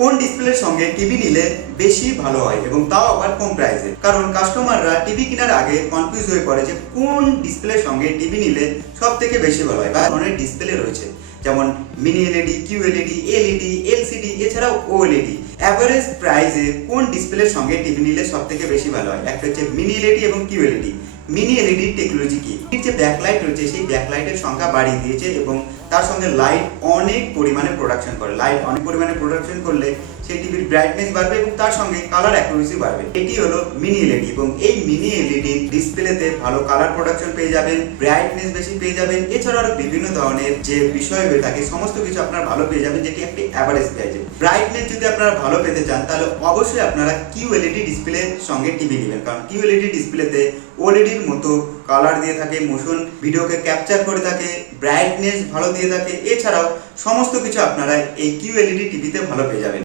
কোন ডিসপ্লের সঙ্গে টিভি নিলে বেশি ভালো হয় এবং তাও আবার কম প্রাইসে। কারণ কাস্টমাররা টিভি কেনার আগে কনফিউজ হয়ে পড়ে যে কোন ডিসপ্লের সঙ্গে টিভি নিলে সব থেকে বেশি ভালো হয়। বা অনেক ডিসপ্লে রয়েছে, যেমন mini LED, QLED, LED, LCD, এছাড়াও ওএলইডি। অ্যাভারেজ প্রাইসে কোন ডিসপ্লের সঙ্গে টিভি নিলে সব থেকে বেশি ভালো হয়? একটা হচ্ছে মিনি এলইডি এবং QLED. Mini LED technology কি? এর যে ব্যাকলাইট রয়েছে সেই ব্যাকলাইটের সংখ্যা বাড়িয়ে দিয়েছে এবং তার সঙ্গে লাইট অনেক পরিমাণে প্রোডাকশন করে। লাইট অনেক পরিমাণে প্রোডাকশন করলে সেই টিভির ব্রাইটনেস বাড়বে এবং তার সঙ্গে কালার অ্যাকুরেসি বাড়বে। এটি হলো মিনি এলইডি এবং এই মিনি এলইডি ডিসপ্লেতে ভালো কালার প্রোডাকশন পেয়ে যাবেন, ব্রাইটনেস বেশি পেয়ে যাবেন, এছাড়াও আরো বিভিন্ন ধরনের যে বিষয় হয়ে থাকে সমস্ত কিছু আপনারা ভালো পেয়ে যাবেন, যেটি একটি অ্যাভারেজ প্রাইসে। ব্রাইটনেস যদি আপনারা ভালো পেতে চান তাহলে অবশ্যই আপনারা কিউ এলইডি ডিসপ্লের সঙ্গে টিভি নেবেন, কারণ কিউ এলইডি ডিসপ্লেতে ওএলইডির মতো কালার দিয়ে থাকে, মোশন ভিডিওকে ক্যাপচার করে থাকে, ব্রাইটনেস ভালো দিয়ে থাকে, এছাড়াও সমস্ত কিছু আপনারা এই কিউ এলইডি টিভিতে ভালো পেয়ে যাবেন।